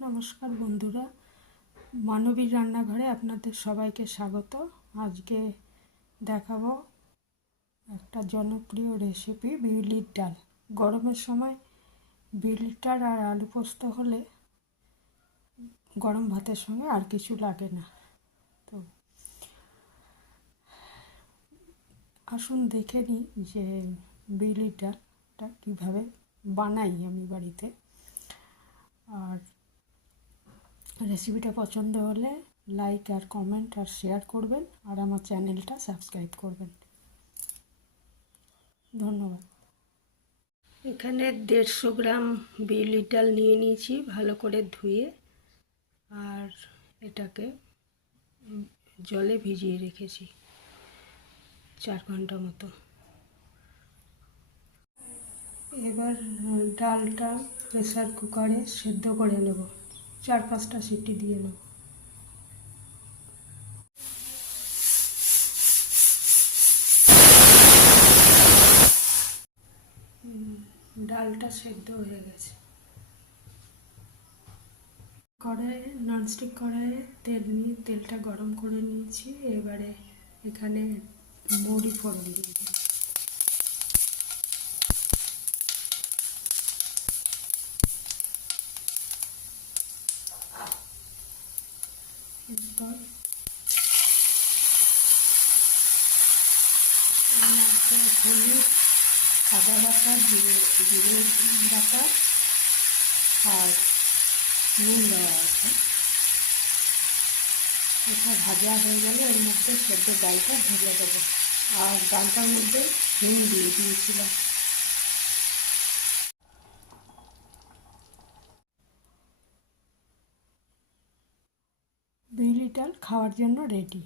নমস্কার বন্ধুরা, মানবীর রান্নাঘরে আপনাদের সবাইকে স্বাগত। আজকে দেখাবো একটা জনপ্রিয় রেসিপি, বিউলির ডাল। গরমের সময় বিউলির ডাল আর আলু পোস্ত হলে গরম ভাতের সঙ্গে আর কিছু লাগে না। তো আসুন দেখে নিই যে বিউলির ডালটা কীভাবে বানাই আমি বাড়িতে। আর রেসিপিটা পছন্দ হলে লাইক আর কমেন্ট আর শেয়ার করবেন, আর আমার চ্যানেলটা সাবস্ক্রাইব করবেন। ধন্যবাদ। এখানে 150 গ্রাম বিউলির ডাল নিয়ে নিয়েছি, ভালো করে ধুয়ে, আর এটাকে জলে ভিজিয়ে রেখেছি 4 ঘন্টা মতো। এবার ডালটা প্রেসার কুকারে সেদ্ধ করে নেব, 4-5টা সিটি দিয়ে নেব। ডালটা সেদ্ধ হয়ে গেছে। কড়াইয়ে, ননস্টিক কড়াইয়ে তেল নিয়ে তেলটা গরম করে নিয়েছি। এবারে এখানে বড়ি ফোড়ন দিয়ে দিই। এরপর হলুদ, আদা বাটা, জিরে বাটা আর নুন দেওয়া আছে। এটা ভাজা হয়ে গেলে এর মধ্যে সেদ্ধ ডালটা ঢেলে দেবো, আর ডালটার মধ্যে হিং দিয়ে দিয়েছিলাম। বিউলির ডাল খাওয়ার জন্য রেডি।